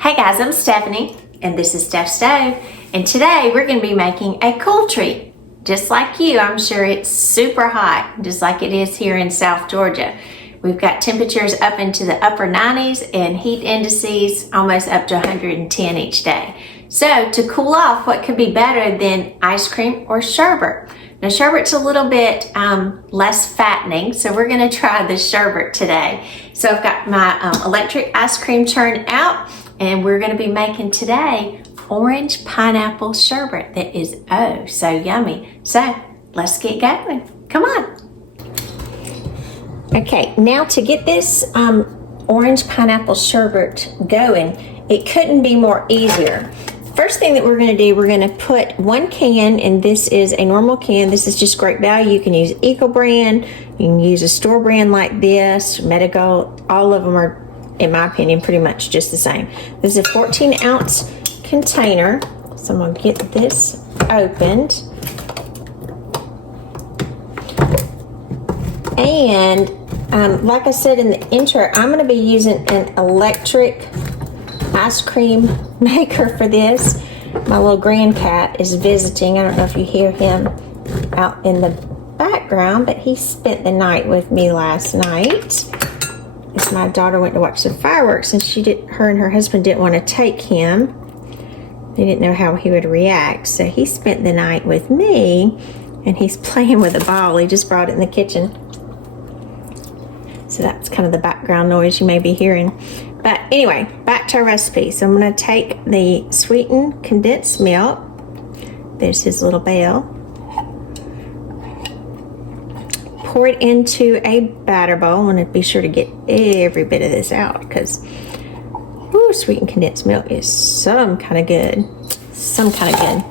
Hey guys, I'm Stephanie and this is Steph Stove, and today we're going to be making a cool treat. Just like you, I'm sure it's super hot, just like it is here in South Georgia. We've got temperatures up into the upper 90s and heat indices almost up to 110 each day. So to cool off, what could be better than ice cream or sherbet? Now sherbet's a little bit less fattening, so we're going to try the sherbet today. So I've got my electric ice cream churn out, and we're going to be making today orange pineapple sherbet that is oh so yummy. So let's get going. Come on. Okay, now to get this orange pineapple sherbet going, it couldn't be more easier. First thing that we're going to do, we're going to put 1 can, and this is a normal can. This is just great value. You can use Eco brand, you can use a store brand like this, Medigold. All of them are, in my opinion, pretty much just the same. This is a 14-ounce container, so I'm going to get this opened. And like I said in the intro, I'm going to be using an electric ice cream maker for this. My little grand cat is visiting. I don't know if you hear him out in the background, but he spent the night with me last night. As my daughter went to watch the fireworks, and her and her husband didn't want to take him. They didn't know how he would react, so he spent the night with me, and he's playing with a ball. He just brought it in the kitchen. So that's kind of the background noise you may be hearing. But anyway, back to our recipe. So I'm going to take the sweetened condensed milk. There's his little bell. Pour it into a batter bowl. I'm going to be sure to get every bit of this out because sweetened condensed milk is some kind of good. Some kind of good.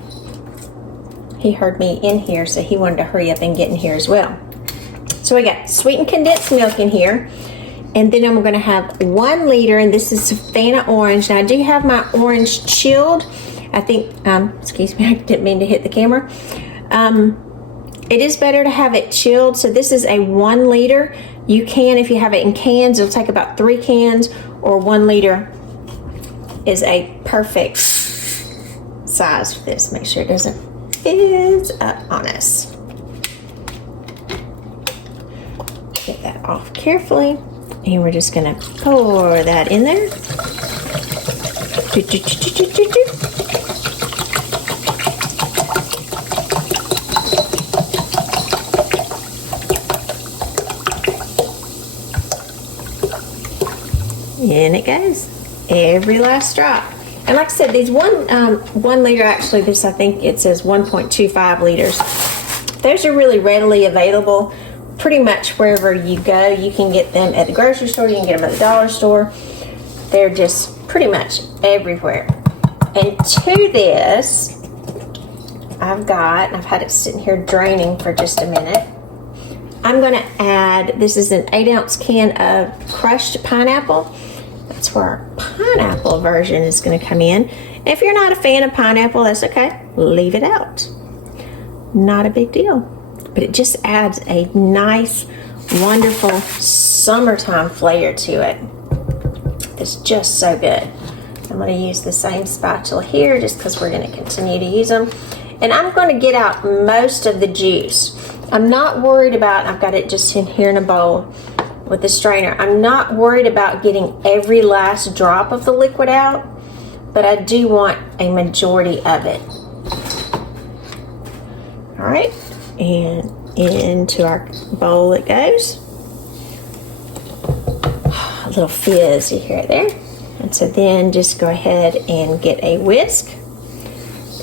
He heard me in here, so he wanted to hurry up and get in here as well. So we got sweetened condensed milk in here. And then I'm going to have 1 liter, and this is Fanta orange. Now I do have my orange chilled. I think, excuse me, I didn't mean to hit the camera. It is better to have it chilled. So this is a 1 liter. You can, if you have it in cans, it'll take about 3 cans, or 1 liter is a perfect size for this. Make sure it doesn't fizz up on us. Get that off carefully. And we're just going to pour that in there. In it goes. Every last drop. And like I said, these 1 liter, actually this, I think it says 1.25 liters. Those are really readily available. Pretty much wherever you go, you can get them at the grocery store, you can get them at the dollar store. They're just pretty much everywhere. And to this, I've had it sitting here draining for just a minute. I'm going to add, this is an 8-ounce can of crushed pineapple. That's where our pineapple version is going to come in. And if you're not a fan of pineapple, that's okay. Leave it out. Not a big deal. But it just adds a nice, wonderful summertime flavor to it. It's just so good. I'm going to use the same spatula here just because we're going to continue to use them. And I'm going to get out most of the juice. I'm not worried about, I've got it just in here in a bowl with the strainer. I'm not worried about getting every last drop of the liquid out, but I do want a majority of it. All right. And into our bowl it goes. A little fizz, you hear it there. And so then just go ahead and get a whisk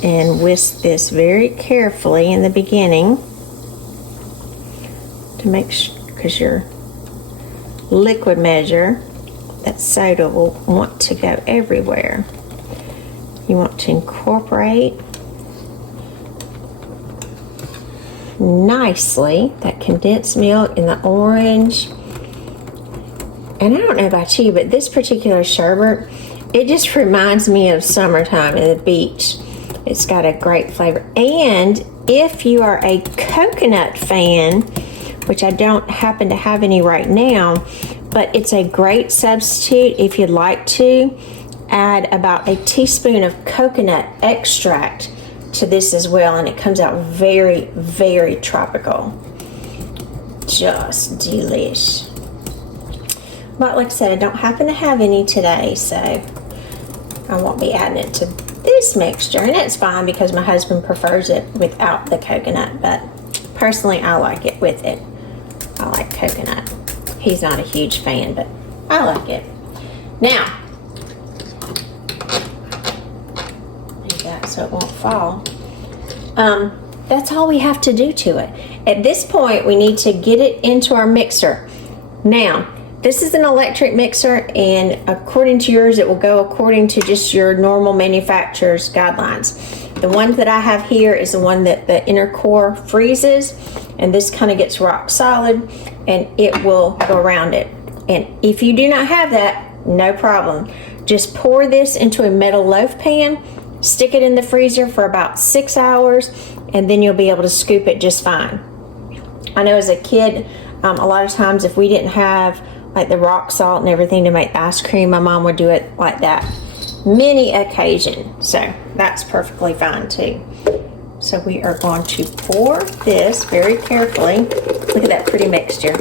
and whisk this very carefully in the beginning to make sure, because your liquid measure, that soda will want to go everywhere. You want to incorporate nicely that condensed milk and the orange. And I don't know about you, but this particular sherbet, it just reminds me of summertime at the beach. It's got a great flavor. And if you are a coconut fan, which I don't happen to have any right now, but it's a great substitute if you'd like to. add about a teaspoon of coconut extract to this as well, and it comes out very, very tropical. Just delish. But like I said, I don't happen to have any today, so I won't be adding it to this mixture, and it's fine because my husband prefers it without the coconut, but personally I like it with it. I like coconut. He's not a huge fan, but I like it. Now, leave that so it won't fall. That's all we have to do to it. At this point, we need to get it into our mixer. Now, this is an electric mixer, and according to yours, it will go according to just your normal manufacturer's guidelines. The one that I have here is the one that the inner core freezes, and this kind of gets rock solid, and it will go around it. And if you do not have that, no problem. Just pour this into a metal loaf pan, stick it in the freezer for about 6 hours, and then you'll be able to scoop it just fine. I know as a kid, a lot of times if we didn't have like the rock salt and everything to make the ice cream, my mom would do it like that. Many occasions, so that's perfectly fine too. So we are going to pour this very carefully. Look at that pretty mixture.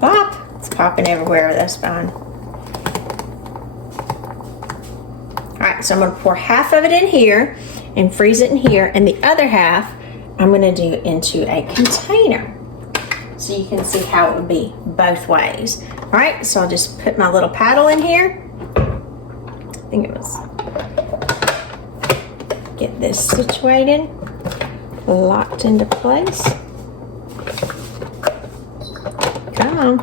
Pop! It's popping everywhere, that's fine. Alright, so I'm going to pour half of it in here and freeze it in here, and the other half I'm going to do into a container. So you can see how it would be both ways. Alright, so I'll just put my little paddle in here. I think it was. Get this situated, locked into place. Come on.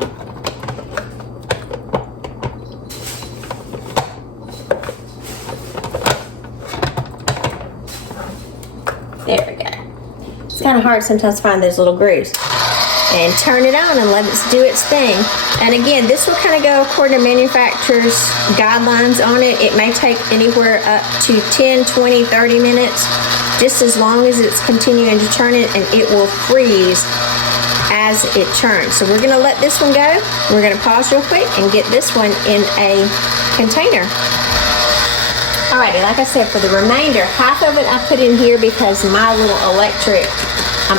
There we go. It's kind of hard sometimes to find those little grooves. And turn it on and let it do its thing. And again, this will kind of go according to manufacturer's guidelines on it. It may take anywhere up to 10, 20, 30 minutes, just as long as it's continuing to churn it, and it will freeze as it churns. So we're gonna let this one go. We're gonna pause real quick and get this one in a container. Alrighty, like I said, for the remainder, half of it I put in here because my little electric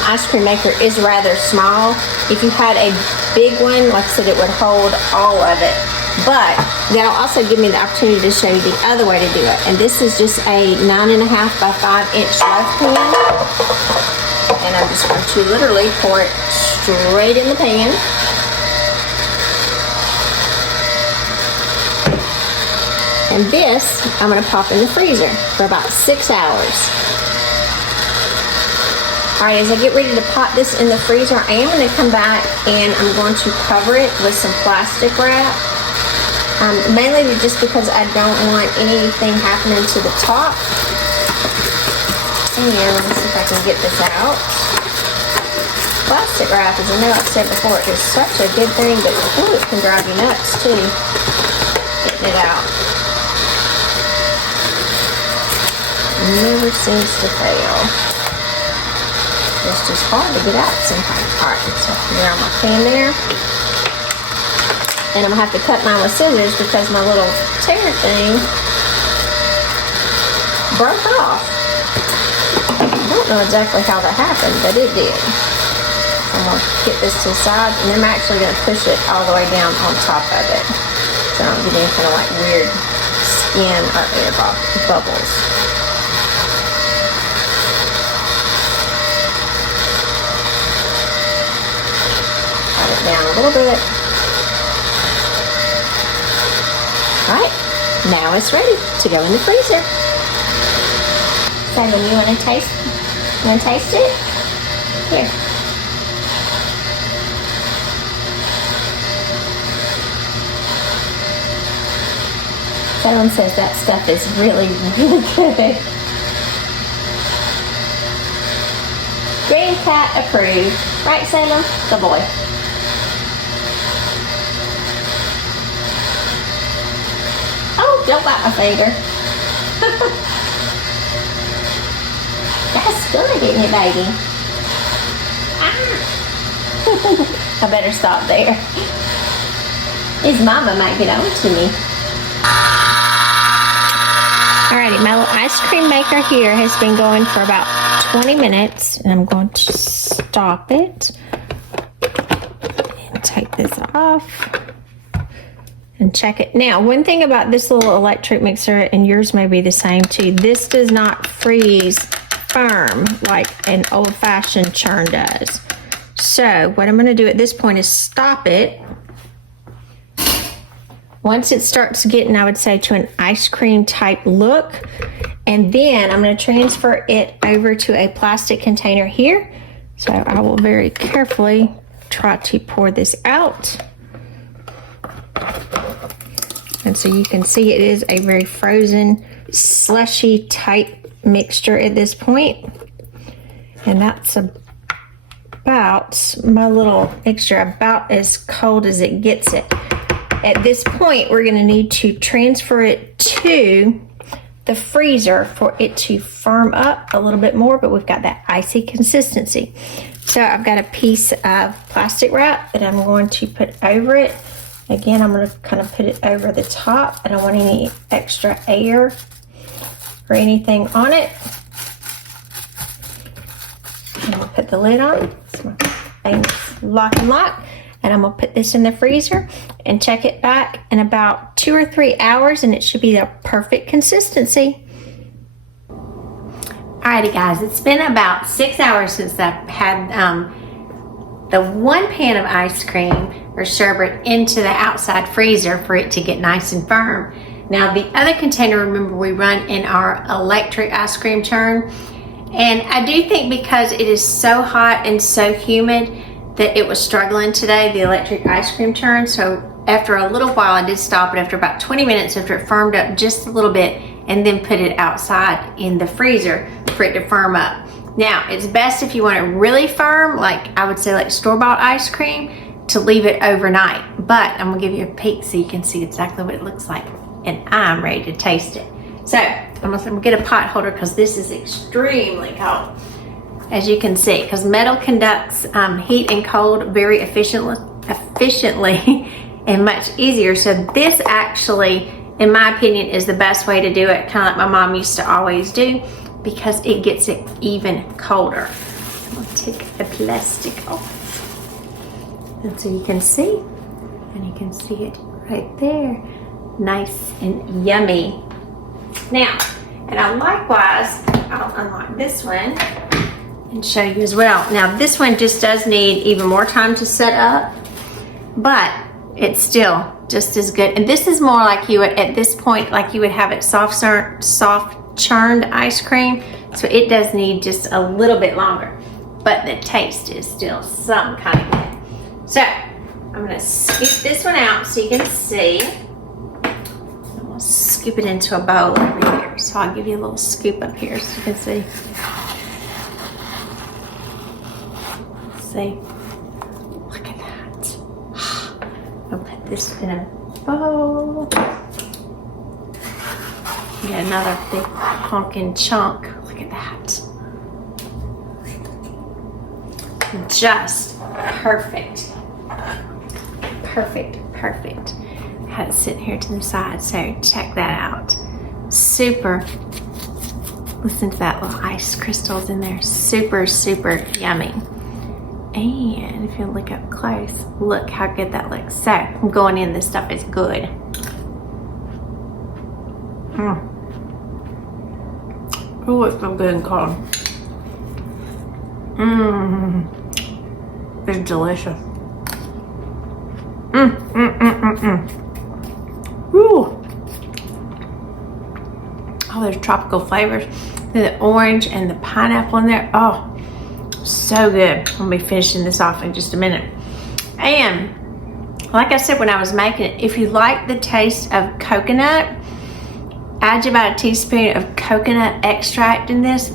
ice cream maker is rather small. If you had a big one, like I said, it would hold all of it. But that'll also give me the opportunity to show you the other way to do it. And this is just a 9.5 by 5 inch loaf pan. And I'm just going to literally pour it straight in the pan. And this, I'm going to pop in the freezer for about 6 hours. Alright, as I get ready to pop this in the freezer, I am going to come back and I'm going to cover it with some plastic wrap. Mainly just because I don't want anything happening to the top. And let me see if I can get this out. Plastic wrap, as I know I've said before, is such a good thing, but ooh, it can drive you nuts too, getting it out. Never seems to fail. It's just hard to get out sometimes. Alright, so here on my pan there. And I'm going to have to cut mine with scissors because my little tear thing broke off. I don't know exactly how that happened, but it did. I'm going to get this to the side, and then I'm actually going to push it all the way down on top of it. So I don't get any kind of like weird skin or air bubbles. Down a little bit. Alright, now it's ready to go in the freezer. Salem, you want to taste? You want to taste it? Here. Salem says that stuff is really, really good. Green Cat approved. Right, Salem? Good boy. Don't bite my finger. That's good, isn't it, baby? Ah. I better stop there. His mama might get on to me. Alrighty, my little ice cream maker here has been going for about 20 minutes, and I'm going to stop it and take this off and check it. Now, one thing about this little electric mixer, and yours may be the same too, this does not freeze firm like an old-fashioned churn does. So what I'm going to do at this point is stop it. Once it starts getting, I would say, to an ice cream type look, and then I'm going to transfer it over to a plastic container here. So I will very carefully try to pour this out. And so you can see it is a very frozen, slushy type mixture at this point. And that's about my little mixture, about as cold as it gets it. At this point, we're going to need to transfer it to the freezer for it to firm up a little bit more, but we've got that icy consistency. So I've got a piece of plastic wrap that I'm going to put over it. Again, I'm going to kind of put it over the top. I don't want any extra air or anything on it. I'm going to put the lid on. It's my famous lock and lock. And I'm going to put this in the freezer and check it back in about 2 or 3 hours, and it should be the perfect consistency. Alrighty guys, it's been about 6 hours since I've had the one pan of ice cream or sherbet into the outside freezer for it to get nice and firm. Now the other container, remember, we run in our electric ice cream churn. And I do think because it is so hot and so humid that it was struggling today, the electric ice cream churn. So after a little while, I did stop it after about 20 minutes after it firmed up just a little bit, and then put it outside in the freezer for it to firm up. Now, it's best if you want it really firm, like I would say like store-bought ice cream, to leave it overnight. But I'm gonna give you a peek so you can see exactly what it looks like, and I'm ready to taste it. So I'm gonna get a pot holder because this is extremely cold, as you can see, because metal conducts heat and cold very efficiently and much easier. So this actually, in my opinion, is the best way to do it, kind of like my mom used to always do, because it gets it even colder. I'm gonna take the plastic off, and so you can see, and you can see it right there, nice and yummy. Now, and I'll unlock this one and show you as well. Now this one just does need even more time to set up, but it's still just as good. And this is more like you would, at this point, like you would have it soft churned ice cream. So it does need just a little bit longer, but the taste is still some kind of good. So I'm gonna scoop this one out so you can see. I'm gonna scoop it into a bowl over here. So I'll give you a little scoop up here so you can see. See, look at that. I'll put this in a bowl. Get another big honking chunk. Look at that. Just perfect. Perfect, perfect. I had it sitting here to the side, so check that out. Super. Listen to that little ice crystals in there. Super, super yummy. And if you look up close, look how good that looks. So I'm going in, this stuff is good. Oh, it's so good and cold. It's delicious. Woo. Oh, there's tropical flavors. The orange and the pineapple in there. Oh, so good. I'm gonna be finishing this off in just a minute. And like I said when I was making it, if you like the taste of coconut, add about a teaspoon of coconut extract in this.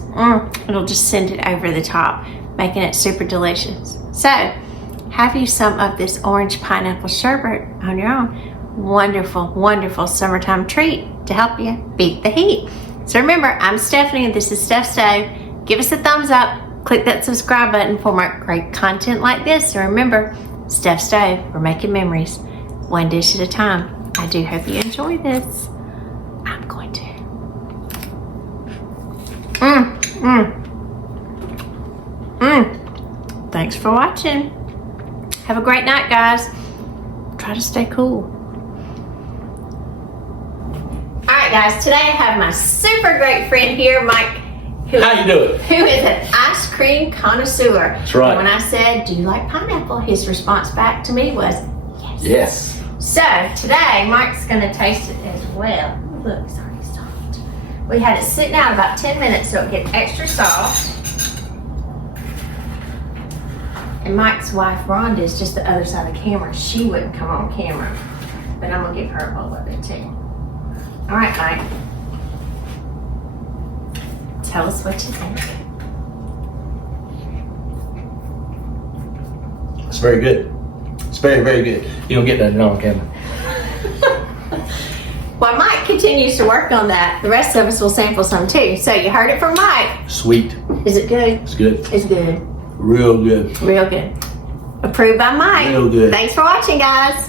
It'll just send it over the top, making it super delicious. So have you some of this orange pineapple sherbet on your own. Wonderful, wonderful summertime treat to help you beat the heat. So remember, I'm Stephanie and this is Steph Stove. Give us a thumbs up. Click that subscribe button for more great content like this. And remember, Steph Stove, we're making memories. one dish at a time. I do hope you enjoy this. I'm going to. Thanks for watching. Have a great night, guys. Try to stay cool. All right, guys. Today I have my super great friend here, Mike. How you doing? Who is an ice cream connoisseur. That's right. And when I said, do you like pineapple? His response back to me was, yes. Yes. So today, Mike's gonna taste it as well. Look, it's already soft. We had it sitting out about 10 minutes so it gets extra soft. And Mike's wife, Rhonda, is just the other side of the camera. She wouldn't come on camera, but I'm gonna give her a bowl of it too. All right, Mike. Tell us what you think. It's very good. It's very, very good. You don't get that on camera. While Mike continues to work on that, the rest of us will sample some too. So you heard it from Mike. Sweet. Is it good? It's good. It's good. Real good. Real good. Approved by Mike. Real good. Thanks for watching, guys.